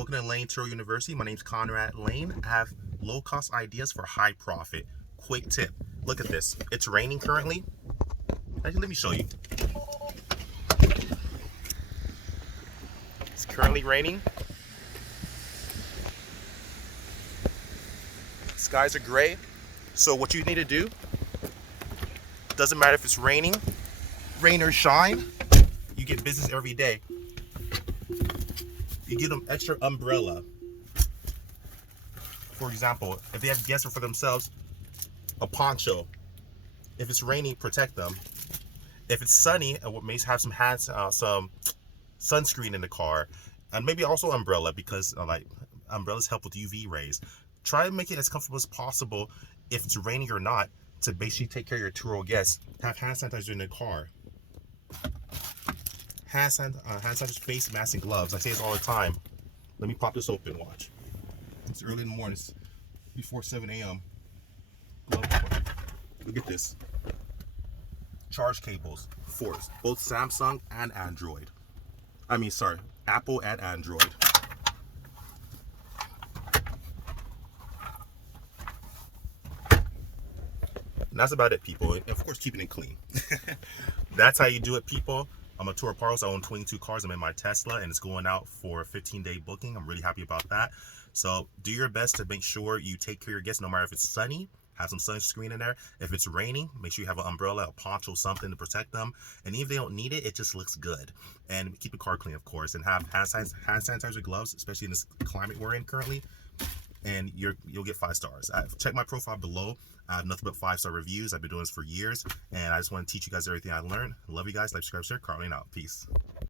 Welcome to Layn Turo University. My name is Conrad Layn. I have low-cost ideas for high profit. Quick tip. Look at this. It's raining currently. Actually, let me show you. It's currently raining. Skies are gray. So what you need to do, doesn't matter if it's raining, rain or shine, you get business every day. You give them extra umbrella. For example, if they have guests for themselves, a poncho. If it's raining, protect them. If it's sunny, maybe have some hats, some sunscreen in the car, and maybe also umbrella, because like umbrellas help with UV rays. Try to make it as comfortable as possible if it's raining or not, to basically take care of your Turo guests. Have hand sanitizer in the car. Hand sanitizer, face mask, and gloves. I say this all the time. Let me pop this open, watch. It's early in the morning, it's before 7 a.m. Look at this. Charge cables, force, both Samsung and Android. Apple and Android. And that's about it, people. And of course, keeping it clean. That's how you do it, people. I'm a Turo Parlos. I own 22 cars. I'm in my Tesla, and it's going out for a 15-day booking. I'm really happy about that. So do your best to make sure you take care of your guests, no matter if it's sunny. Have some sunscreen in there. If it's raining, make sure you have an umbrella, a poncho, something to protect them. And even if they don't need it, it just looks good. And keep the car clean, of course. And have hand sanitizer, gloves, especially in this climate we're in currently. And you'll get 5 stars. Check my profile below. I have nothing but 5-star reviews. I've been doing this for years, and I just want to teach you guys everything I learned. Love you guys. Like, subscribe, share. Carl Layn out. Peace.